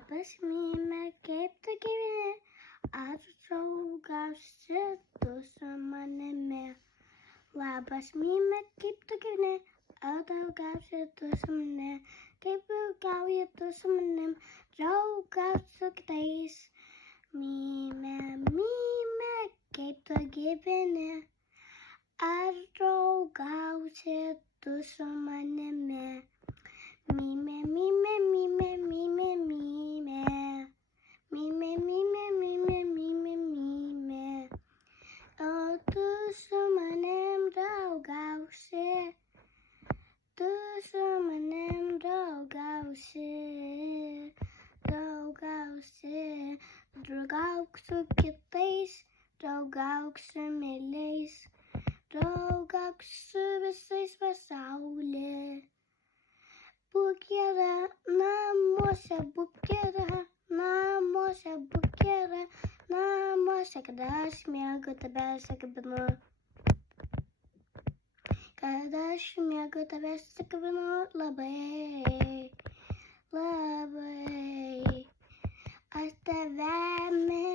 Labas, mime, kaip tu gyveni, ar draugausi tu su manimi? Labas, mime, kaip tu gyveni, ar draugausi tu su manimi? Kaip draugauji tu su manim, draugausi su kitais? Mime, kaip tu gyveni, ar draugausi tu su manimi? Mime, mime, mime, mime, mime. Mime, mime, mime, mime, mime. O tu su manim draugausi. Tu su manim draugausi. Draugausi. Draugauk su kitais. Draugauk su myliais. Draugauk su visais pasaulyje. Būk gera, namuose būk gera, namuose būk gera, namuose, kada aš miegu, tavęs apkabinu. Kada aš miegu, tavęs apkabinu labai, labai. Aš tave myliu.